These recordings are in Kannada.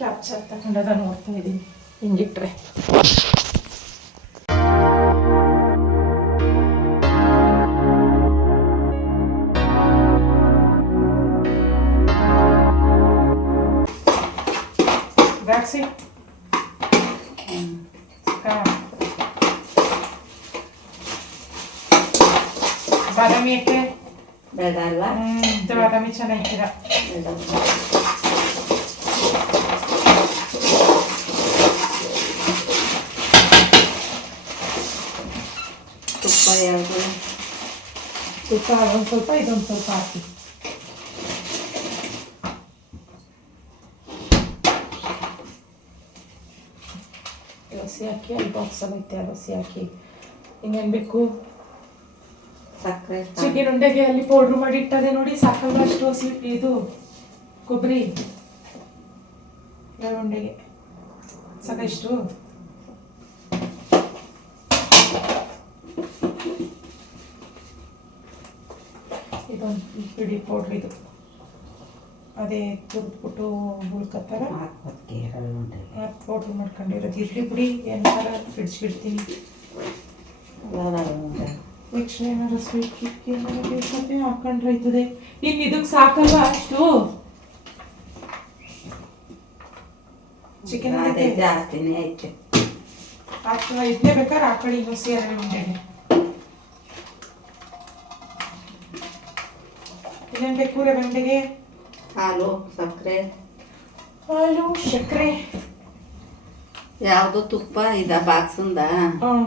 ಕ್ಯಾಪ್ಚರ್ ತಗೊಂಡದ ನೋಡ್ತಾ ಇದ್ದೀನಿ ಹಿಂಗಿಟ್ರೆ. ತುಪ್ಪ ಒಂದು ಸ್ವಲ್ಪ ಇದೊಂದು ಸ್ವಲ್ಪ ಹಾಕಿ ಹಸಿ ಹಾಕಿ ಅಲ್ಲಿ ಬಾಕ್ಸಲ್ಲಿ ಐತೆ ಅಲ್ಲಿ ಹಸಿ ಹಾಕಿ ಇನ್ನೇನು ಬೇಕು ಸಕ್ಕರೆ ಚಿಕನ್ ಉಂಡೆಗೆ ಅಲ್ಲಿ ಪೌಡ್ರ್ ಮಾಡಿ ಇಟ್ಟದೆ ನೋಡಿ ಸಾಕಲ್ವ ಅಷ್ಟು ಹಸಿ ಇದು ಕೊಬ್ಬರಿ ಉಂಡೆಗೆ ಸಾಕಷ್ಟು ಇದೊಂದು ಬಿಡಿ ಪೌಡ್ರ್ ಇದು. ಅದೇ ಎರಡು ಉಂಡೆ ಪೌಡ್ರ್ ಮಾಡ್ಕೊಂಡಿರೋದು. ಇರಲಿ ಬಿಡಿ ಏನಾರ ಬಿಡಿಸ್ಬಿಡ್ತೀನಿ. ನೆಕ್ಸ್ಟ್ ಏನಾರ ಸ್ವೀಟ್ ಕಿಕ್ ಏನಾರ ಬೇಕಾದ್ರೆ ಹಾಕೊಂಡ್ರೆ ಆಯ್ತದೆ. ಇನ್ನು ಇದಕ್ಕೆ ಸಾಕಲ್ಲ ಅಷ್ಟು? ಚಿಕನ್ ಜಾಸ್ತಿನೇ ಐತೆ ಅಥವಾ ಇದನ್ನೇ ಬೇಕಾದ್ರೆ ಹಾಕೊಳ್ಳಿ. ಇನ್ನೂ ಎರಡು ಉಂಡೆಗೆ ಇನ್ನೇನು ಬೇಕು ರವೆ ಉಂಡೆಗೆ ಹಾಲು ಸಕ್ಕರೆ ಹಾಲು ಸಕ್ಕರೆ ಯಾವುದು ತುಪ್ಪ ಇದ ಬಾಕ್ಸಿಂದ ಹಾಂ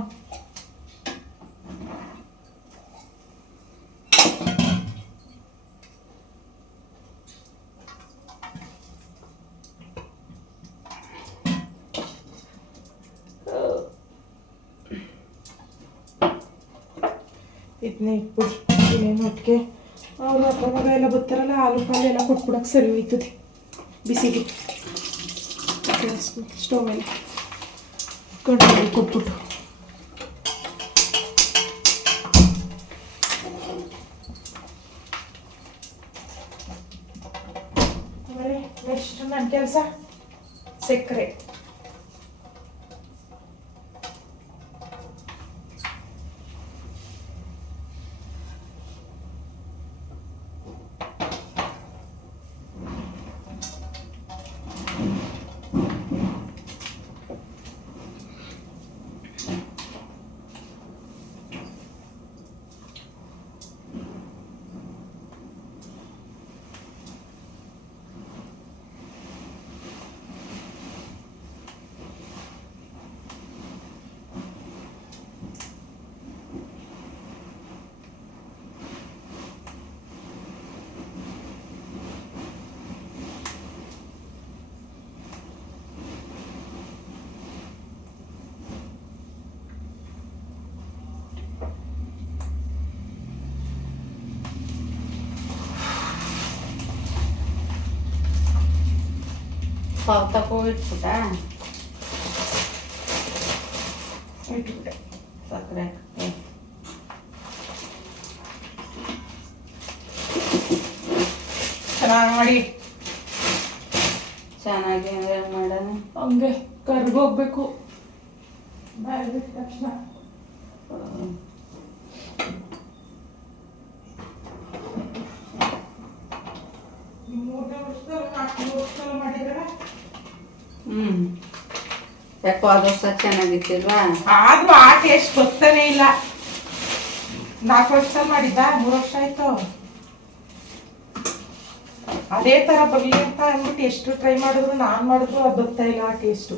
ಇದನ್ನೇ ಇಟ್ಬಿಟ್ಟು ಇನ್ನೇನು ಒಟ್ಟಿಗೆ ಅವ್ರು ಅಪ್ಪ ಮಗ ಎಲ್ಲ ಬರ್ತಾರಲ್ಲ ಹಾಲು ಪಾಲು ಎಲ್ಲ ಕೊಟ್ಬಿಡಕ್ಕೆ ಸರಿ ಹೋಯ್ತದೆ ಬಿಸಿಗೆ ಸ್ಟವ್ ಮೇಲೆ ಕಣ್ಣಲ್ಲಿ ಕೊಟ್ಬಿಟ್ಟು ಆಮೇಲೆ ನೆಕ್ಸ್ಟ್ ನನ್ನ ಕೆಲಸ ಸಕ್ಕರೆ ಪಾವ್ ತಗೋ ಇಟ್ಬಿಟ್ಟ ಇಟ್ಬಿಟ್ಟೆ ಸಕ್ಕರೆ ಚೆನ್ನಾಗಿ ಮಾಡಿ ಚೆನ್ನಾಗಿ ಅಂದ್ರೆ ಮಾಡೋಣ? ಹಂಗೆ ಕರ್ಗೋಗ್ಬೇಕು ತಕ್ಷಣ. ವರ್ಷದಲ್ಲಿ ಮಾಡಿದ್ರೆ ಯಾಕೋ ಅದು ವರ್ಷ ಚೆನ್ನಾಗಿತ್ತಿಲ್ವಾ ಆದ್ರೂ ಆ ಟೇಸ್ಟ್ ಗೊತ್ತಾನೇ ಇಲ್ಲ. ನಾಲ್ಕು ವರ್ಷ ಮಾಡಿದ್ದ ಮೂರು ವರ್ಷ ಆಯ್ತು. ಅದೇ ತರ ಬರ್ಲಿ ಅಂತ ಅಂದ್ಬಿಟ್ಟು ಎಷ್ಟು ಟ್ರೈ ಮಾಡಿದ್ರು ನಾನು ಮಾಡಿದ್ರು ಅದು ಬರ್ತಾ ಇಲ್ಲ ಆ ಟೇಸ್ಟು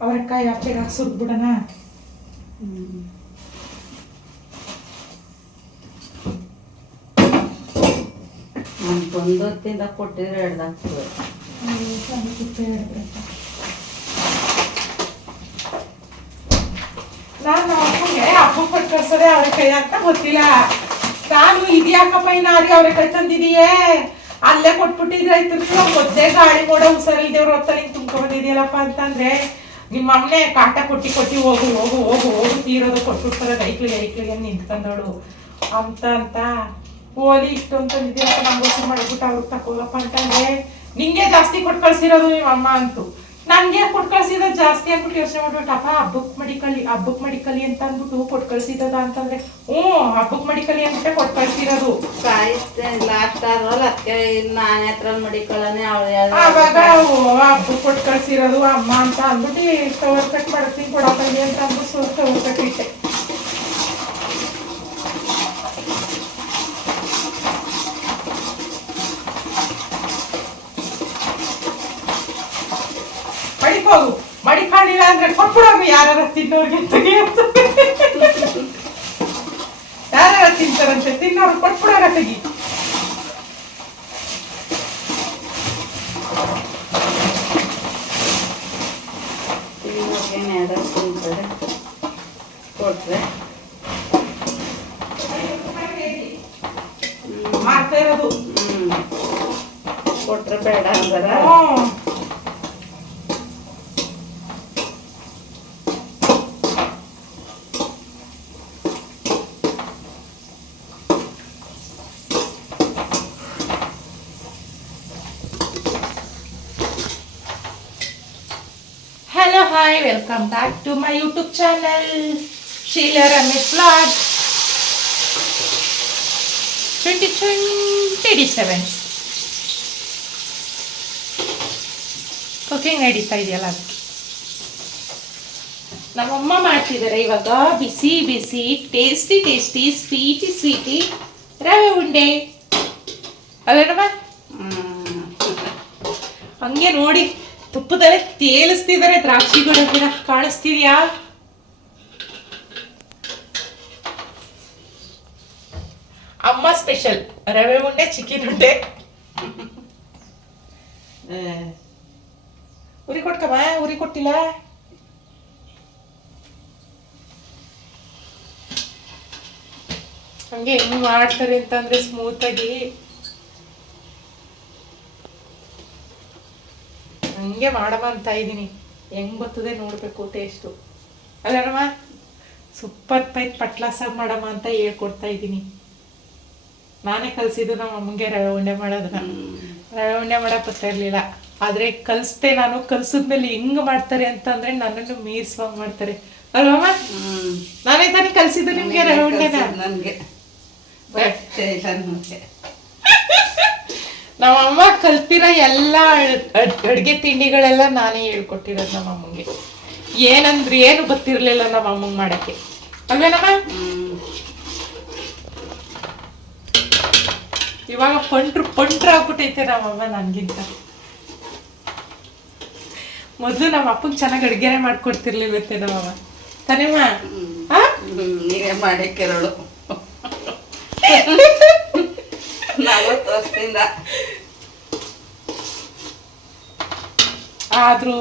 ಅವರೆಕಾಯಿ ಆಚೆಗೆ ಹಾಕಿ ಸುರ್ದ್ಬಿಡೋಣ ನಾನು ಒಂದು ಹೊತ್ತಿಂದ ಕೊಟ್ಟಿದ್ರೆ ಹಿಡ್ದಾಕ್ತದೆ ನಾನು ಅಪ್ಪಗೆ ಅಪ್ಪ ಕೊಟ್ಟು ಕಳ್ಸೋದೆ ಕೈ ಅಂತ ಗೊತ್ತಿಲ್ಲ. ನಾನು ಇದ್ಯಾಕಪ್ಪ ಈ ಅವ್ರ ಕೈ ತಂದಿದೀಯೇ? ಅಲ್ಲೇ ಕೊಟ್ಬಿಟ್ಟಿದ್ರೆ ಆಯ್ತು ಮೊದ್ಲೇ ಗಾಳಿ ಕೂಡ ಹುಷಾರಿಲ್ದೇವ್ರ ಹೊತ್ತಲ್ಲಿ ಹಿಂಗೆ ತುಂಬ್ಕೊಂಡ್ಬಂದಿದೆಯಲ್ಲಪ್ಪ ಅಂತಂದ್ರೆ, ನಿಮ್ಮ ಅಮ್ಮನೆ ಕಾಟ ಕೊಟ್ಟಿ ಕೊಟ್ಟಿ ಹೋಗು ಹೋಗು ಹೋಗು ಹೋಗು, ತೀರೋದು ಕೊಟ್ಬಿಡ್ತಾರೆ. ಲೈಕ್ಲಿ ಅಂತ ನಿಂತ್ಕೊಂಡವಳು. ಅಂತ ಅಂತ. ಓಲಿ ಇಷ್ಟೊಂದು ನಾನು ನಂಗೋಸ್ಕರ ಮಾಡಿಬಿಟ್ಟು ಅವ್ರಿಗೆ ತಕೋಗಪ್ಪ ಅಂತಂದ್ರೆ ನಿಂಗೆ ಜಾಸ್ತಿ ಕೊಟ್ಟು ಕಳ್ಸಿರೋದು ನಿಮ್ಮ ಅಮ್ಮ ಅಂತು. ನಂಗೆ ಕೊಟ್ಟು ಕಳ್ಸಿದ ಜಾಸ್ತಿ ಅಂದ್ಬಿಟ್ಟು ಯೋಚನೆ ಮಾಡ್ಬಿಟ್ಟಪ್ಪ ಹಬ್ಬಕ್ಕೆ ಮಡಿಕಲಿ ಹಬ್ಬಕ್ಕೆ ಮಡಿಕಲಿ ಅಂತ ಅಂದ್ಬಿಟ್ಟು ಕೊಟ್ಟು ಕಳ್ಸಿದ್ದದ ಅಂತಂದ್ರೆ ಹ್ಞೂ ಹಬ್ಬಕ್ಕೆ ಮಡಿಕಲಿ ಅಂದ್ಬಿಟ್ಟೆ ಕೊಟ್ಟು ಕಳ್ಸಿರೋದು. ಲಾಸ್ಟ್ ಆದ್ರಲ್ಲ ಅದಕ್ಕೆ ನಾನೇ ಹತ್ರ ಮಡಿಕೊಳ್ಳನೆ ಆವಾಗ ಅವಳು ಹಬ್ಬಕ್ಕೆ ಕೊಟ್ಟು ಕಳ್ಸಿರೋದು ಅಮ್ಮ ಅಂತ ಅಂದ್ಬಿಟ್ಟು ಕಟ್ ಮಾಡ್ತೀನಿ ಅಂತ ಅಂದ್ಬಿಟ್ಟು ಸ್ಟವರ್ ಕಟ್ ಇಟ್ಟೆ. ಮಡಿಕೋಗು ಮಡಿಕೊಂಡಿಲ್ಲ ಅಂದ್ರೆ ಕೊಟ್ಬಿಡೋದು ಯಾರು ತಿನ್ನೋರ್ಗೆ ತೆಗಿ ಯಾರ ಯಾರು ತಿಂತಾರಂತೆ? ತಿನ್ನೋರು ಕೊಟ್ಬಿಡೋರ ತೆಗಿ ತಿನ್ನೋಕೆ ನೆಡ ತಿಂತಾರೆ ಕೊಟ್ರೆ ಮಾಡ್ತಾ ಇರೋದು ಹ್ಮ್ ಕೊಟ್ರೆ ಬೇಡ ಅಂದಾರ ಹ್ಮ್. Hello, hi, welcome back to my YouTube channel, Sheila Ramesh Vlog. 2027. Cooking ನಡೀತಾ ಇದೆಯಲ್ಲ ಅದಕ್ಕೆ. ನಮ್ಮಮ್ಮ ಮಾಡ್ತಿದ್ದಾರೆ ಇವಾಗ ಬಿಸಿ ಬಿಸಿ ಟೇಸ್ಟಿ ಟೇಸ್ಟಿ ಸ್ವೀಟಿ ಸ್ವೀಟಿ ರವೆ ಉಂಡೆ. ಅಲ್ಲೇನಮ್ಮ ಹ್ಮ್. ಹಂಗೆ ನೋಡಿ. ತುಪ್ಪದಲ್ಲೇ ತೇಲಿಸ್ತಿದ್ದಾರೆ ದ್ರಾಕ್ಷಿ ಕಾಣಿಸ್ತಿದೀಯಾ ಕಾಣಿಸ್ತಿದ್ಯಾ? ಅಮ್ಮ ಸ್ಪೆಷಲ್ ರವೆ ಉಂಡೆ ಚಿಕನ್ ಉಂಡೆ. ಉರಿ ಕೊಟ್ಕಮ್ಮ ಉರಿ ಕೊಟ್ಟಿಲ್ಲ? ಹಂಗೆ ಹೆಂಗ್ ಮಾಡ್ತಾರೆ ಅಂತಂದ್ರೆ ಸ್ಮೂತ್ ಹಂಗೆ ಮಾಡಮ್ಮ ಅಂತ ಇದ್ದೀನಿ. ಹೆಂಗ್ ಬರ್ತದೆ ನೋಡ್ಬೇಕು ಟೇಸ್ಟು ಅಲ್ಲಮ್ಮ ಸೂಪರ್ ಪೈತ್ ಪಟ್ಲಾಸಾಗಿ ಮಾಡಮ್ಮ ಅಂತ ಹೇಳ್ಕೊಡ್ತಾ ಇದ್ದೀನಿ. ನಾನೇ ಕಲ್ಸಿದ್ದು ನಮ್ಮ ಅಮ್ಮಂಗೆ ರವೆ ಉಂಡೆ ಮಾಡೋದನ್ನ. ರವೆ ಉಂಡೆ ಮಾಡಕ್ ಇರ್ಲಿಲ್ಲ. ಆದ್ರೆ ಕಲ್ಸ್ತೆ ನಾನು ಕಲ್ಸಿದ್ಮೇಲೆ ಹೆಂಗ್ ಮಾಡ್ತಾರೆ ಅಂತಂದ್ರೆ ನನ್ನನ್ನು ಮೀರ್ಸುವಂಗ್ ಮಾಡ್ತಾರೆ. ಅಲ್ವಮ್ಮ ನಾನೇ ತಾನೇ ಕಲ್ಸಿದ್ದು ನಿಮ್ಗೆ ರವೆ ಉಂಡೆನ? ನನಗೆ. ಬಟ್ಟೆ ಅನ್ನೋಕೆ ನಮ್ಮ ಅಮ್ಮ ಕಲ್ತಿರೋ ಎಲ್ಲ ಅಡುಗೆ ತಿಂಡಿಗಳೆಲ್ಲ ನಾನೇ ಹೇಳ್ಕೊಟ್ಟಿರೋದು ನಮ್ಮ ಅಮ್ಮಂಗೆ ಏನಂದ್ರೆ ಏನು ಬತ್ತಿರ್ಲಿಲ್ಲ ನಮ್ಮ ಅಮ್ಮಂಗೆ ಮಾಡಕ್ಕೆ. ಅಲ್ವೇನಮ್ಮ? ಇವಾಗ ಪಂಟ್ರು ಪಂಟ್ರು ಆಗ್ಬಿಟ್ಟೈತೆ ನಮ್ಮಮ್ಮ ನನಗಿಂತ. ಮೊದಲು ನಮ್ಮ ಅಪ್ಪಂಗೆ ಚೆನ್ನಾಗಿ ಅಡುಗೆನೆ ಮಾಡ್ಕೊಡ್ತಿರ್ಲಿಲ್ಲತ್ತೆ ನಮ್ಮಮ್ಮ. ತಾನೇಮ್ಮ ನೀವೇ ಮಾಡಿ ಕೆರಳು ನಲವತ್ತು ವರ್ಷದಿಂದ ಆದ್ರೂ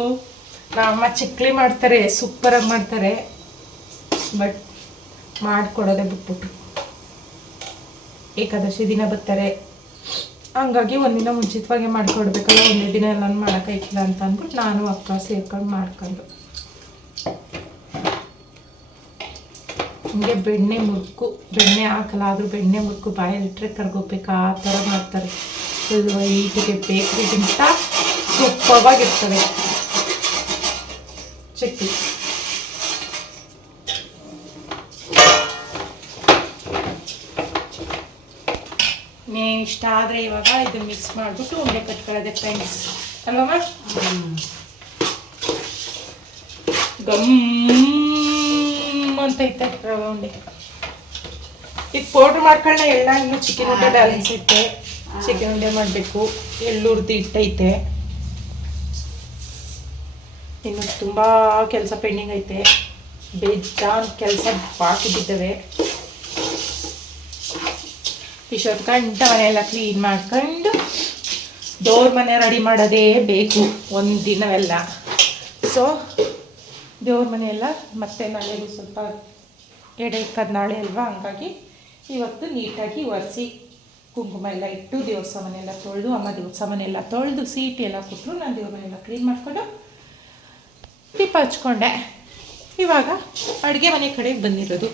ನಮ್ಮಮ್ಮ ಚಕ್ಲಿ ಮಾಡ್ತಾರೆ, ಸೂಪರಾಗಿ ಮಾಡ್ತಾರೆ, ಬಟ್ ಮಾಡ್ಕೊಡೋದೇ ಬಿಟ್ಬಿಟ್ರು. ಏಕಾದಶಿ ದಿನ ಬರ್ತಾರೆ. ಹಂಗಾಗಿ ಒಂದಿನ ಮುಂಚಿತವಾಗಿ ಮಾಡ್ಕೊಡ್ಬೇಕಲ್ಲ, ಒಂದೇ ದಿನ ನಾನು ಮಾಡೋಕ್ಕಾಯ್ತಿಲ್ಲ ಅಂತ ಅಂದ್ಬಿಟ್ಟು ನಾನು ಅಕ್ಕ ಸೇರ್ಕೊಂಡು ಮಾಡ್ಕೊಂಡು ಹಂಗೆ ಬೆಣ್ಣೆ ಮುದುಕು ಬೆಣ್ಣೆ ಹಾಕಲ್ಲ ಆದರೂ ಬೆಣ್ಣೆ ಮುದುಕು ಬಾಯಲ್ಲಿಟ್ಟರೆ ಕರ್ಗೋಗ್ಬೇಕು ಆ ಥರ ಮಾಡ್ತಾರೆ. ಈಟಿಗೆ ಬೇಕ್ರಿಗಿಂತ ಸೂಪವಾಗಿರ್ತವೆ ಚಕ್ಲಿ ನೀ ಇಷ್ಟ ಆದರೆ ಇವಾಗ ಇದು ಮಿಕ್ಸ್ ಮಾಡಿಬಿಟ್ಟು ಉಂಡೆ ಕಟ್ಕೊಳ್ಳೋದೆ ಫ್ರೆಂಡ್ಸ್ ಅಲ್ವಮ್ಮ? ಗಮ್ ಅಂತ ಐತೆ. ರವೆ ಉಂಡೆ ಈಗ ಪೌಡ್ರ್ ಮಾಡ್ಕೊಳ್ಳ ಎಲ್ಲ ಇನ್ನು ಚಿಕನ್ ಉಂಡೆ ಬ್ಯಾಲೆನ್ಸ್ ಐತೆ. ಚಿಕನ್ ಉಂಡೆ ಮಾಡಬೇಕು. ಎಳ್ಳುರ್ದು ಇಟ್ಟೈತೆ ಇನ್ನು ತುಂಬ ಕೆಲಸ ಪೆಂಡಿಂಗ್ ಐತೆ. ಬೇಜಾನ್ ಕೆಲಸ ಬಾಕಿ ಬಿದ್ದವೆ. ಇಷ್ಟೊತ್ಕಂಟ ಮನೆಯೆಲ್ಲ ಕ್ಲೀನ್ ಮಾಡ್ಕೊಂಡು ಡೋರ್ ಮನೆ ರೆಡಿ ಮಾಡೋದೇ ಬೇಕು ಒಂದು ದಿನವೆಲ್ಲ ಸೊ ದೇವ್ರ ಮನೆಯೆಲ್ಲ ಮತ್ತೆ ನಾಳೆಗೂ ಸ್ವಲ್ಪ ಎಡೆ ಇಕ್ಕದ ನಾಳೆ ಅಲ್ವಾ? ಹಂಗಾಗಿ ಇವತ್ತು ನೀಟಾಗಿ ಒರೆಸಿ ಕುಂಕುಮ ಎಲ್ಲ ಇಟ್ಟು ದೇವಸ್ಥಾನ ಮನೆಯೆಲ್ಲ ತೊಳೆದು ಅಮ್ಮ ದೇವಸ್ಥಾನ ಮನೆಯೆಲ್ಲ ತೊಳೆದು ಸೀಟಿ ಎಲ್ಲ ಕೊಟ್ಟರು ನಾನು ದೇವ್ರ ಮನೆಯೆಲ್ಲ ಕ್ಲೀನ್ ಮಾಡಿಕೊಂಡು ದೀಪ ಹಚ್ಕೊಂಡೆ. ಇವಾಗ ಅಡುಗೆ ಮನೆ ಕಡೆ ಬಂದಿರೋದು.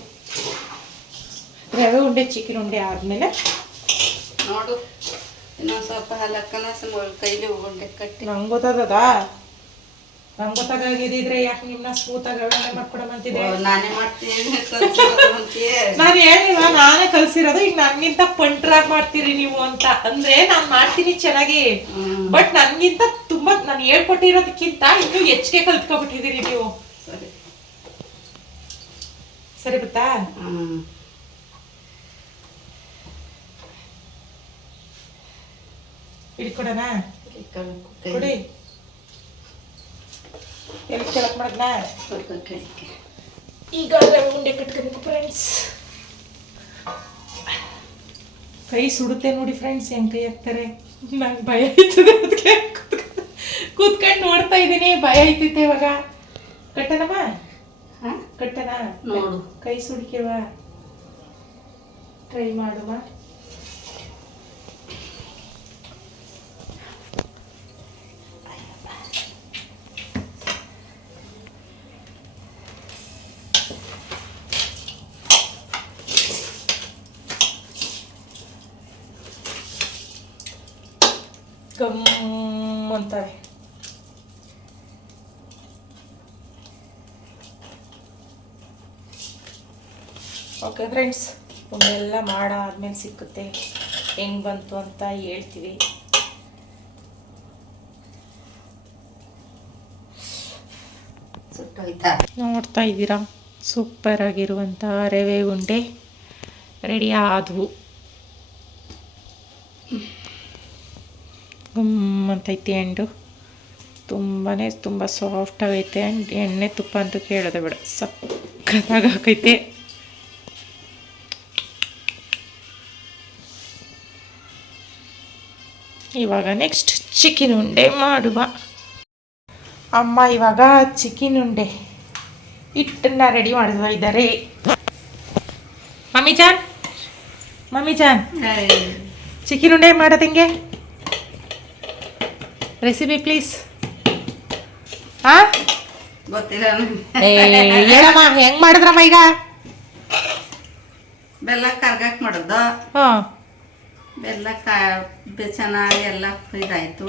ರವೆ ಉಂಡೆ ಚಿಕನ್ ಉಂಡೆ ಆದಮೇಲೆ ನೋಡು ಇನ್ನೊಂದು ಸ್ವಲ್ಪ ಹಾಲಕ್ಕನ ಕೈಲಿ ಉಂಡೆ ಕಟ್ಟಿ. ನಂಗೆ ಯಾಕೆ ನಿಮ್ನ ಅವೆಲ್ಲ ಮಾಡ್ಕೊಡಮಂತಿದೆ ನಾನೇ ಮಾಡ್ತೀನಿ ಕಲ್ಸಿರೋದು ನಾನು ಹೇಳಿಲ್ವಾ ನಾನೇ ಕಲ್ಸಿರೋದು. ಈಗ ನನ್ಗಿಂತ ಪಂಟ್ರಾಗ್ ಮಾಡ್ತೀರಿ ನೀವು ಅಂತ. ಅಂದ್ರೆ ನಾನ್ ಮಾಡ್ತೀನಿ ಚೆನ್ನಾಗಿ. ಬಟ್ ನನ್ಗಿಂತ ತುಂಬಾ ನಾನು ಹೇಳ್ಕೊಟ್ಟಿರೋದಕ್ಕಿಂತ ಇನ್ನು ಹೆಚ್ಚಿಗೆ ಕಲ್ತ್ಕೊಬಿಟ್ಟಿದೀರಿ ನೀವು. ಸರಿ. ಗೊತ್ತಾ ಹ್ಮ್. ಹಿಡ್ಕೊಡೋಣ ಕೊಡಿ. ಎಲ್ಲಿ ಕೆಳಕ್ ಮಾಡದ್ನಾ. ಈಗ ಉಂಡೆ ಕಟ್ಕೋಬೇಕು ಫ್ರೆಂಡ್ಸ್ ಕೈ ಸುಡುತ್ತೆ ನೋಡಿ ಫ್ರೆಂಡ್ಸ್ ಹೆಂಗ್ ಕೈ ಹಾಕ್ತಾರೆ? ನಂಗೆ ಭಯ ಆಯ್ತದೆ ಅದಕ್ಕೆ ಕೂತ್ಕೊಂಡು ನೋಡ್ತಾ ಇದ್ದೀನಿ ಭಯ ಆಯ್ತೈತೆ ಇವಾಗ. ಕಟ್ಟನಮ್ಮ ಹಾ? ಕಟ್ಟನ? ನೋಡು. ಕೈ ಸುಡಿಕೆವಾ? ಟ್ರೈ ಮಾಡುವ ಗಮ್ ಅಂತಾರೆ ಓಕೆ ಫ್ರೆಂಡ್ಸ್ ಒಮ್ಮೆಲ್ಲ ಮಾಡಾದ್ಮೇಲೆ ಸಿಕ್ಕುತ್ತೆ. ಹೆಂಗೆ ಬಂತು ಅಂತ ಹೇಳ್ತೀವಿ. ನೋಡ್ತಾ ಇದ್ದೀರಾ? ಸೂಪರ್ ಆಗಿರುವಂತಹ ರವೆ ಉಂಡೆ ರೆಡಿ ಆದವು. ಗುಮ್ಮಂತೈತಿ ಎಂಡು ತುಂಬಾ ತುಂಬ ಸಾಫ್ಟ್ ಆಗೈತೆ. ಆ್ಯಂಡ್ ಎಣ್ಣೆ ತುಪ್ಪ ಅಂತೂ ಕೇಳೋದೆ ಬೇಡ. ಸಕ್ಕತ್ತಾಗಿ ಇವಾಗ ನೆಕ್ಸ್ಟ್ ಚಿಕನ್ ಉಂಡೆ ಮಾಡುವ. ಅಮ್ಮ ಇವಾಗ ಚಿಕನ್ ಉಂಡೆ ಹಿಟ್ಟನ್ನ ರೆಡಿ ಮಾಡಿದ್ವ ಇದ್ದಾರೆ. ಮಮ್ಮಿ ಜಾನ್ ಮಮ್ಮಿ ಜಾನ್ ಚಿಕನ್ ಉಂಡೆ ಮಾಡೋದು ಹೆಂಗೆ? ರೆಸಿಪಿ ಪ್ಲೀಸ್ ಹಾ ಗೊತ್ತಿಲ್ಲ. ಹೇಳಮ್ಮ ಹೆಂಗ್ ಮಾಡಿದ್ರಮ್ಮ ಈಗ? ಬೆಲ್ಲ ಕರ್ಗಾಕ್ ಮಾಡೋದು? ಹಾ. ಬೆಲ್ಲ ಕಾ ಬೆ- ಚೆನ್ನಾಗಿ ಎಲ್ಲ ಇದಾಯಿತು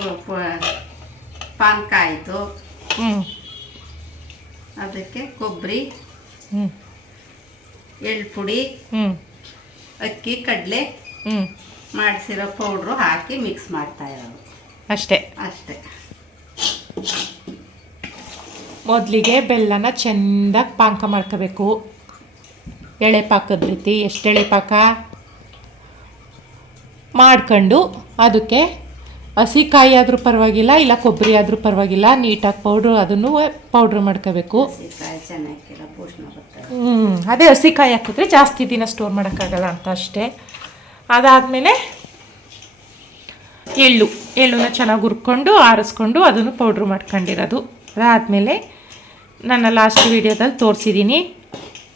ಪಾನಕ ಆಯಿತು ಅದಕ್ಕೆ ಕೊಬ್ಬರಿ ಎಳ್ಳು ಪುಡಿ ಅಕ್ಕಿ ಕಡಲೆ ಮಾಡಿಸಿರೋ ಪೌಡ್ರು ಹಾಕಿ ಮಿಕ್ಸ್ ಮಾಡ್ತಾ ಇರೋದು. ಅಷ್ಟೇ. ಅಷ್ಟೇ. ಮೊದಲಿಗೆ ಬೆಲ್ಲನ ಚೆಂದಾಗಿ ಪಾಕ ಮಾಡ್ಕೋಬೇಕು. ಎಳೆ ಪಾಕದ ರೀತಿ. ಎಷ್ಟು ಎಳೆ ಪಾಕ ಮಾಡ್ಕೊಂಡು ಅದಕ್ಕೆ ಹಸಿ ಕಾಯಿ ಆದರೂ ಪರವಾಗಿಲ್ಲ ಇಲ್ಲ ಕೊಬ್ಬರಿ ಆದರೂ ಪರವಾಗಿಲ್ಲ ನೀಟಾಗಿ ಪೌಡ್ರ್ ಅದನ್ನು ಪೌಡ್ರ್ ಮಾಡ್ಕೋಬೇಕು. ಹಸಿಕಾಯಿ ಹ್ಞೂ ಅದೇ ಹಸಿ ಕಾಯಿ ಹಾಕಿದ್ರೆ ಜಾಸ್ತಿ ದಿನ ಸ್ಟೋರ್ ಮಾಡೋಕ್ಕಾಗಲ್ಲ ಅಂತ ಅಷ್ಟೇ. ಅದಾದಮೇಲೆ ಎಳ್ಳು ಎಳ್ಳನ್ನ ಚೆನ್ನಾಗಿ ಹುರ್ಕೊಂಡು ಆರಿಸ್ಕೊಂಡು ಅದನ್ನು ಪೌಡ್ರ್ ಮಾಡ್ಕೊಂಡಿರೋದು. ಅದಾದಮೇಲೆ ನನ್ನ ಲಾಸ್ಟ್ ವೀಡಿಯೋದಲ್ಲಿ ತೋರಿಸಿದ್ದೀನಿ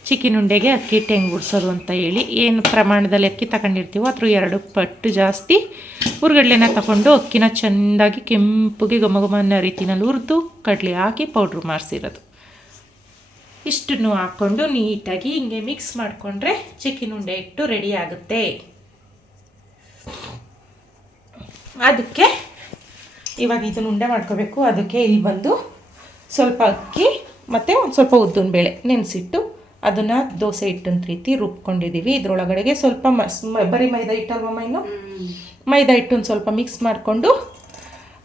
ಚಿಕನ್ ಉಂಡೆಗೆ ಅಕ್ಕಿ ಹಿಟ್ಟು ಹೆಂಗೆ ಅಂತ ಹೇಳಿ ಏನು ಪ್ರಮಾಣದಲ್ಲಿ ಅಕ್ಕಿ ತಗೊಂಡಿರ್ತೀವೋ ಅದ್ರ ಎರಡು ಪಟ್ಟು ಜಾಸ್ತಿ. ಹುರ್ಗಡ್ಲೆನ ತಗೊಂಡು ಅಕ್ಕಿನ ಚೆಂದಾಗಿ ಕೆಂಪುಗೆ ಅನ್ನೋ ರೀತಿನಲ್ಲಿ ಹುರಿದು ಕಡಲೆ ಹಾಕಿ ಪೌಡ್ರ್ ಮಾಡಿಸಿರೋದು. ಇಷ್ಟನ್ನು ಹಾಕ್ಕೊಂಡು ನೀಟಾಗಿ ಹಿಂಗೆ ಮಿಕ್ಸ್ ಮಾಡಿಕೊಂಡ್ರೆ ಚಿಕನ್ ಉಂಡೆ ಇಟ್ಟು ರೆಡಿ ಆಗುತ್ತೆ. ಅದಕ್ಕೆ ಇವಾಗ ಇದನ್ನು ಉಂಡೆ ಮಾಡ್ಕೋಬೇಕು. ಅದಕ್ಕೆ ಇಲ್ಲಿ ಬಂದು ಸ್ವಲ್ಪ ಅಕ್ಕಿ ಮತ್ತು ಒಂದು ಸ್ವಲ್ಪ ಉದ್ದಿನ ಬೇಳೆ ನೆನೆಸಿಟ್ಟು ಅದನ್ನು ದೋಸೆ ಹಿಟ್ಟಿನ ರೀತಿ ರುಬ್ಕೊಂಡಿದ್ದೀವಿ ಇದ್ರೊಳಗಡೆಗೆ ಸ್ವಲ್ಪ ಮಸ್ ಬರೀ ಮೈದಾ ಹಿಟ್ಟಲ್ವಮ್ಮ ಮೈನು? ಮೈದಾ ಹಿಟ್ಟನ್ನು ಸ್ವಲ್ಪ ಮಿಕ್ಸ್ ಮಾಡಿಕೊಂಡು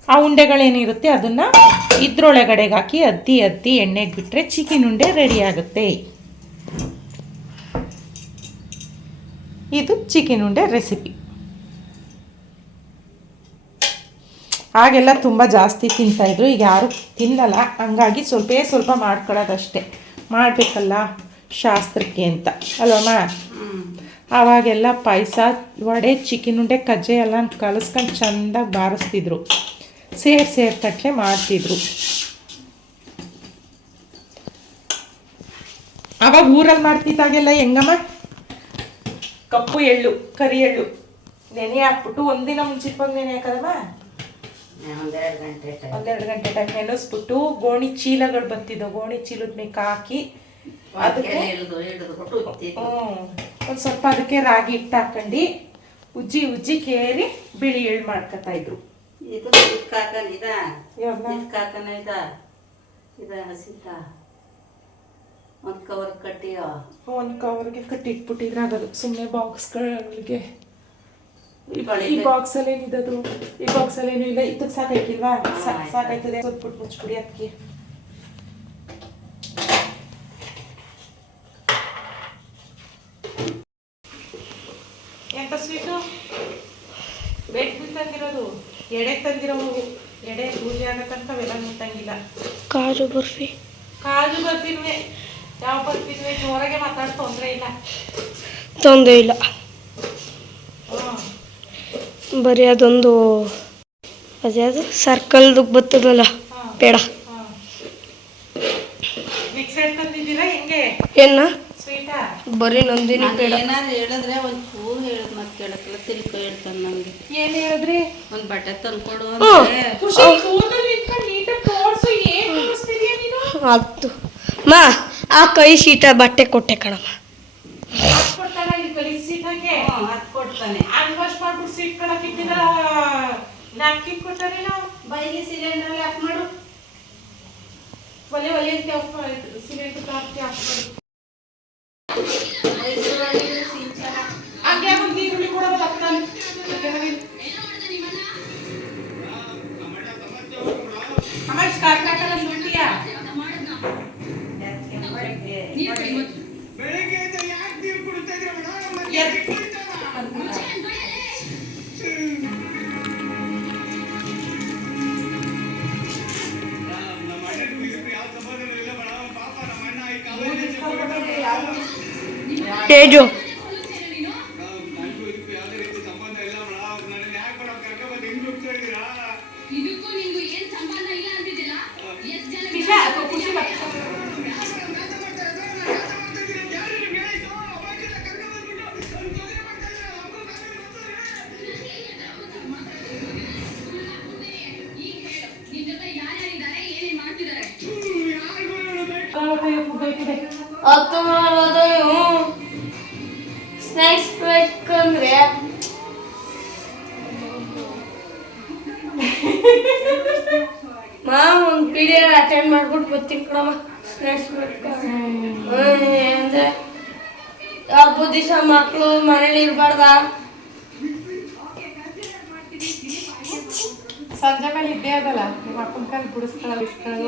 ಆ ಉಂಡೆಗಳೇನಿರುತ್ತೆ ಅದನ್ನು ಇದ್ರೊಳಗಡೆಗೆ ಹಾಕಿ ಅದ್ದಿ ಅದ್ದಿ ಎಣ್ಣೆಗೆ ಬಿಟ್ಟರೆ ಚಿಕನ್ ಉಂಡೆ ರೆಡಿ ಆಗುತ್ತೆ. ಇದು ಚಿಕನ್ ಉಂಡೆ ರೆಸಿಪಿ ಆಗೆಲ್ಲ ತುಂಬ ಜಾಸ್ತಿ ತಿಂತಾಯಿದ್ರು ಈಗ ಯಾರು ತಿನ್ನಲ್ಲ. ಹಂಗಾಗಿ ಸ್ವಲ್ಪೇ ಸ್ವಲ್ಪ ಮಾಡ್ಕೊಳ್ಳೋದಷ್ಟೇ. ಮಾಡಬೇಕಲ್ಲ? ಶಾಸ್ತ್ರಕ್ಕೆ ಅಂತ ಅಲ್ವಮ್ಮ ಆವಾಗೆಲ್ಲ ಪಾಯಸ ವಡೆ ಚಿಕನ್ ಉಂಡೆ ಕಜ್ಜೆ ಎಲ್ಲ ಕಲಸ್ಕೊಂಡು ಚೆಂದಾಗಿ ಬಾರಿಸ್ತಿದ್ರು. ಸೇರ್ ಸೇರ್ ತಟ್ಟಲೆ ಮಾಡ್ತಿದ್ರು. ಅವಾಗ ಊರಲ್ಲಿ ಮಾಡ್ತಿದ್ದಾಗೆಲ್ಲ ಹೆಂಗಮ್ಮ? ಕಪ್ಪು ಎಳ್ಳು ಕರಿ ಎಳ್ಳು. ನೆನೆ ಹಾಕ್ಬಿಟ್ಟು ಒಂದಿನ ಮುಂಚಿತವಾಗಿ ನೆನೆ ಹಾಕದಮ್ಮ? ಒಂದೆರಡು ಗಂಟೆ ಒಂದೆರಡು ಗಂಟೆ ಟೈಮ್ ನೆನೆಸ್ಬಿಟ್ಟು ಗೋಣಿ ಚೀಲಗಳು ಬರ್ತಿದ್ದವು ಗೋಣಿ ಚೀಲದ ಮೇಲೆ ಹಾಕಿ ಅದಕ್ಕೆ. ಒಂದ್ ಸ್ವಲ್ಪ ಅದಕ್ಕೆ ರಾಗಿ ಹಿಟ್ಟು ಹಾಕೊಂಡು. ಉಜ್ಜಿ ಉಜ್ಜಿ ಕೇರಿ ಬಿಳಿ ಎಳ್ ಮಾಡ್ಕೊತಾ ಇದ್ರು. ಇದು ಒಂದು ಕವರ್ ಕಟ್ಟಿಯೋ? ಒಂದು ಕವರ್ಗೆ ಕಟ್ಟಿಟ್ಬಿಟ್ಟಿದ್ರೆ ಆಗೋದು. ಸುಮ್ಮನೆ ಬಾಕ್ಸ್ಗಳಿಗೆ ಈ ಬಾಕ್ಸ್ ಅಲ್ಲಿ ಏನಿದದು ಈ ಬಾಕ್ಸ್ ಅಲ್ಲಿ ಏನು ಇಲ್ಲ. ಇದಕ್ಕೆ ಸಾಕಾಯ್ಕಿಲ್ವಾ ಸಾ- ಆಯ್ತು. ಸಾಕಾಯ್ತದೆ. ಸ್ವಲ್ಪ ಬಿಟ್ಟು ಮುಚ್ಬಿಡಿ ಅದಕ್ಕೆ ಎಂತ ಸ್ವೀಟು ಬೆಟ್ ತಂದಿರೋದು ಎಡೆ ತಂದಿರೋ ಎಡೆ ಪೂಜೆ ಆಗತ್ತಂತ ಅವೆಲ್ಲ ಮುಟ್ಟಂಗಿಲ್ಲ. ಕಾಜು ಬರ್ಫಿ. ಕಾಜು ಬರ್ತಿನ್ವೆ ಯಾವ ಬರ್ತಿನ್ವೆ ಜೋರಾಗೆ ಮಾತಾಡ್ ತೊಂದರೆ ಇಲ್ಲ. ತೊಂದರೆ ಇಲ್ಲ. ಬರೀ ಅದೊಂದು ಅದ್ಯಾವುದು ಸರ್ಕಲ್ದು ಬರ್ತದಲ್ಲ ಬೇಡ ಮಿಕ್ಸೆಡ್ ತಂದಿದ್ದೀರಾ ಹೆಂಗೆ? ಏನ? ಸ್ವೀಟಾ ಬರೀ ನಂದಿನಿ ಬೇಡ ಏನಾದ್ರು ಹೇಳಿದ್ರೆ ಒಂದು ಕೇಳಕ್ಕಲ್ಲ ತಿಳ್ಕೊ ಹೇಳ್ತಾನೆ ನನಗೆ ಏನ್ ಹೇಳಿದ್ರಿ? ಒಂದು ಬಟ್ಟೆ ತಂದ್ಕೊಡು. ಅಂದ್ರೆ ಖುಷಿ ಕೂದಲು ಇಟ್ಕೊಂಡು ನೀಟಾಗಿ ತೋರ್ಸು ಏನ್ ತೋರಿಸ್ತಿದ್ಯಾ ನೀನು? ಆಯ್ತು. ಮಾ ಆ ಕೈ ಶೀಟ ಬಟ್ಟೆ ಕೊಟ್ಟೆ ಕಣಮ್ಮ. ಇಲ್ಲಿ ಕಲಿ ಸೀಟಾಗೆ ಕೊಡ್ತಾನೆ. ಹ್ಯಾಂಡ್ ವಾಶ್ ಮಾಡ್ಬಿಟ್ಟು ಸೀಟ್ ಕಳಕ್ ಇಟ್ಟಿದ ನ್ಯಾಪ್ಕಿನ್ ಕೊಟ್ಟಾರೆ ನಾವು ಬೈಲಿ ಸಿಲಿಂಡರ್ ಆಫ್ ಮಾಡು. ಒಲೆ ಒಲೆ ಅಂತ ಆಫ್ ಮಾಡಿ ಸಿಲಿಂಡರ್ ಹಾಕಿ ಆಫ್ ಮಾಡಿ bello.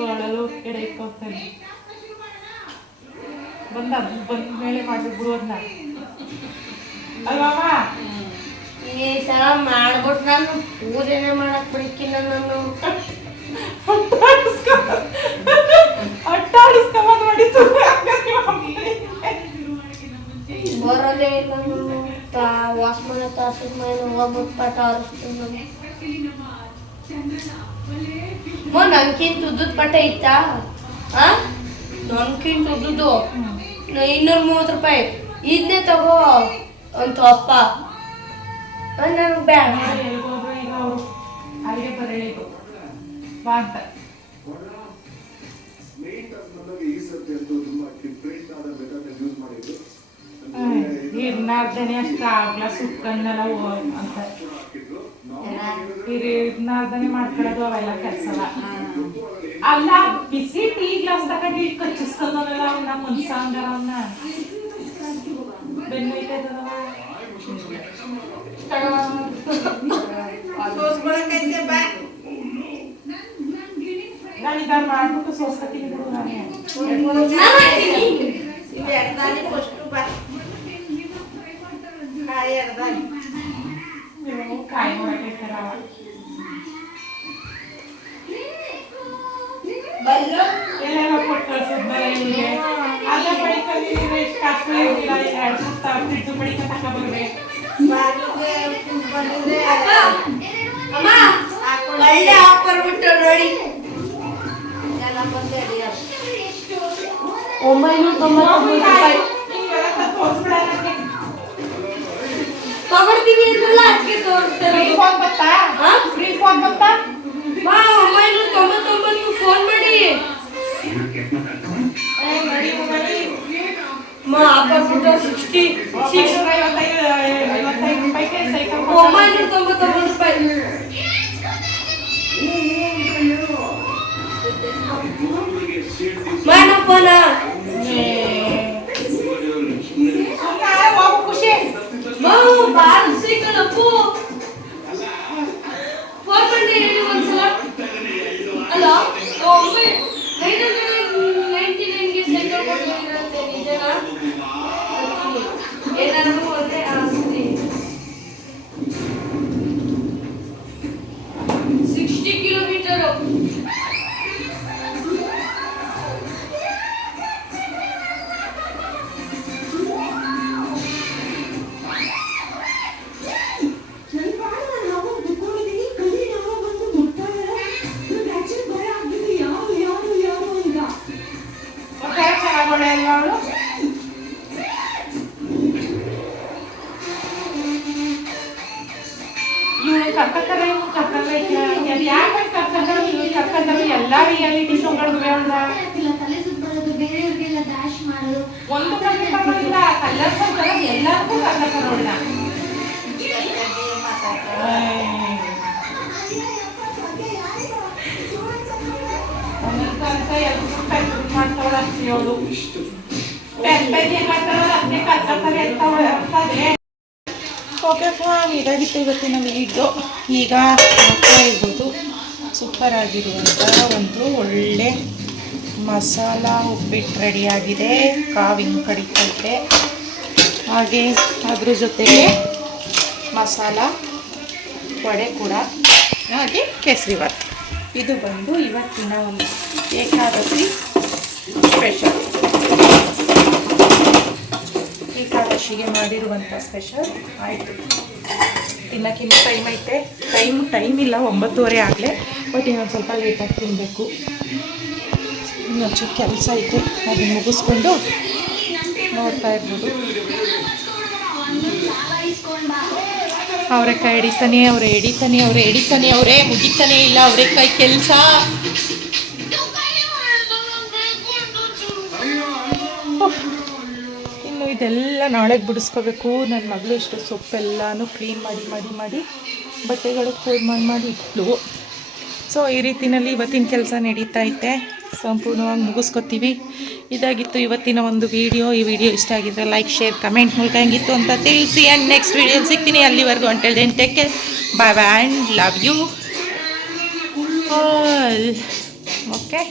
ಅಳಲು ಎಡೆ ಇಟ್ಕೊತಾನೆ ಬಂದ ಬಂದ ಮೇಲೆ ಮಾಡಿ ಬಿಡೋದನ್ನ ಅಲ್ವಾ ಈ ಸಲ ಮಾಡ್ಬಿಟ್ಟು ನಾನು ಪೂಜೆನೆ ಮಾಡಕ್ ಬಿಡ್ಕಿಲ್ಲ ನಾನು ಬರೋದೇ ಇಲ್ಲ ನಾನು. ತಾ ವಾಸ್ ಮನೆ ತಾಸಿದ ಮೇಲೆ ಹೋಗ್ಬಿಟ್ಟು ಪಟ ಆರಿಸ್ತೀನಿ ನಾನು. ಮೋ ನನ್ಕಿಂತ ಉದ್ದುದ್ ಪಟ್ಟೆ ಇತ್ತಾ? ಆ? ನನ್ಕಿಂತ ಉದ್ದದ್ದು? ಇನ್ನೂರ ಮೂವತ್ತು ರೂಪಾಯಿ. ಇದನ್ನೇ ತಗೋ ಅಂತ ಅಪ್ಪ. ನನಗೆ ಬೇಡ ಇರ್ನಾರ್ದನೆ ಅಷ್ಟ ಆಗ್ಲ ಸುಕ್ಕನ್ನೆಲ್ಲ ಅಂತ. ಇರ್ನಾರ್ದನೆ ಮಾಡ್ಕೊಳ್ಳೋದು ಅವೆಲ್ಲ ಕೆಲಸಲ್ಲ ಅಲ್ಲ. ಬಿಸಿ ಟೀ ಗ್ಲಾಸ್ ತಗೊಂಡು ಟೀ ಕಚ್ಚಿಸ್ಕೊಂಡವಲ್ಲ ಅವನ್ನ ಮುನ್ಸಾಂಗರ ಅವನ್ನ ಬೆನ್ನೈತದವ ಸೋಸ್ಕೊಳಕೈತೆ ಬಾ. ನಾನು ಇದನ್ನ ಮಾಡ್ಬಿಟ್ಟು ಸೋಸ್ಕತೀನಿ ಬಿಡು ನಾನೇ. ಎಡ್ದಾನಿ ಫಸ್ಟು ಬಾ. ಎಡ್ದಾನಿ ನೀವು ಕಾಯಿ ಹೊರಟಿರ್ತಾರವ ಎಲ್ಲೆಲ್ಲ ಕೊಟ್ಟು ಕಳ್ಸಿದ್ಮೇಲೆ ನಿಮ್ಗೆ ನೋಡಿ ಎಲ್ಲ ಬಂದೆ ಒಂಬೈನೂರ ತೊಂಬತ್ತೊಂಬತ್ತು ರೂಪಾಯಿ ತಗೊಳ್ತೀನಿ ಅಂದ್ರಲ್ಲ ಅದಕ್ಕೆ ತೋರಿಸ್ತಾರೆ. ಫೋನ್ ಬತ್ತಾ? ಹಾ? ಫ್ರೀ ಫೋನ್ ಬತ್ತಾ? ಮಾ ಒಂಬೈನೂರ ತೊಂಬತ್ತೊಂಬತ್ತು ಫೋನ್ ಮಾಡಿ. ಮಾ ಬಿಟ್ಟು ಸಿಕ್ಸ್ಟಿ ಸಿಕ್ಸ್ ಒಂಬೈನೂರ ಸೈಕಲ್ ಅಪ್ಪು ಓಕೆ ಫ್ಯಾಮ್ ಇದಾಗಿತ್ತು ಇವತ್ತಿನ ವಿಡಿಯೋ ಈಗ ನೋಡ್ತಾ ಇರ್ಬೋದು ಸೂಪರ್ ಆಗಿರುವಂಥ ಒಂದು ಒಳ್ಳೆ ಮಸಾಲ ಉಪ್ಪಿಟ್ಟು ರೆಡಿಯಾಗಿದೆ. ಕಾವಿನ ಕಡಿತೈತೆ ಹಾಗೆ ಅದ್ರ ಜೊತೆಗೆ ಮಸಾಲ ವಡೆ ಕೂಡ. ಹಾಗೆ ಕೇಸರಿ ಬಾತ್ ಇದು ಬಂದು ಇವತ್ತಿನ ಒಂದು ಏಕಾದಶಿ ಸ್ಪೆಷಲ್ ಏಕಾದಶಿಗೆ ಮಾಡಿರುವಂಥ ಸ್ಪೆಷಲ್ ಆಯಿತು. ತಿನ್ನೋಕ್ಕಿನ್ನೂ ಟೈಮ್ ಐತೆ. ಟೈಮ್ ಟೈಮ್ ಇಲ್ಲ, ಒಂಬತ್ತುವರೆ ಆಗಲೇ. ಬಟ್ ಇನ್ನೊಂದು ಸ್ವಲ್ಪ ಲೇಟಾಗಿ ತಿನ್ನಬೇಕು ಇನ್ನೊಂಚೂರು ಕೆಲಸ ಐತೆ. ಅದನ್ನು ಮುಗಿಸ್ಕೊಂಡು ನೋಡ್ತಾ ಇರ್ಬೋದು. ಅವರೆಕಾಯಿ ಹಿಡಿತಾನೆ, ಅವರೇ ಹಿಡಿತಾನೆ ಅವರೇ ಹಿಡಿತಾನೆ, ಅವರೇ ಮುಗಿತಾನೆ ಇಲ್ಲ, ಅವರೆಕಾಯಿ ಕೆಲಸ. ಇದೆಲ್ಲ ನಾಳೆಗೆ ಬಿಡಿಸ್ಕೋಬೇಕು. ನನ್ನ ಮಗಳು ಇಷ್ಟು ಸೊಪ್ಪೆಲ್ಲನೂ ಕ್ಲೀನ್ ಮಾಡಿ ಮಾಡಿ ಮಾಡಿ ಬಟ್ಟೆಗಳು ಕೂಡ ಮಾಡಿ ಮಾಡಿ ಇಟ್ಲು. ಸೊ ಈ ರೀತಿಯಲ್ಲಿ ಇವತ್ತಿನ ಕೆಲಸ ನಡೀತಾ ಐತೆ. ಸಂಪೂರ್ಣವಾಗಿ ಮುಗಿಸ್ಕೊತೀವಿ. ಇದಾಗಿತ್ತು ಇವತ್ತಿನ ಒಂದು ವಿಡಿಯೋ. ಈ ವಿಡಿಯೋ ಇಷ್ಟ ಆಗಿದ್ರೆ ಲೈಕ್ ಶೇರ್ ಕಮೆಂಟ್ ಮೂಲಕ ಹೆಂಗಿತ್ತು ಅಂತ ತಿಳಿಸಿ. ಆ್ಯಂಡ್ ನೆಕ್ಸ್ಟ್ ವಿಡಿಯೋ ಸಿಗ್ತೀನಿ ಅಲ್ಲಿವರೆಗೂ. ಅಂಟೆ then take care bye bye and love you okay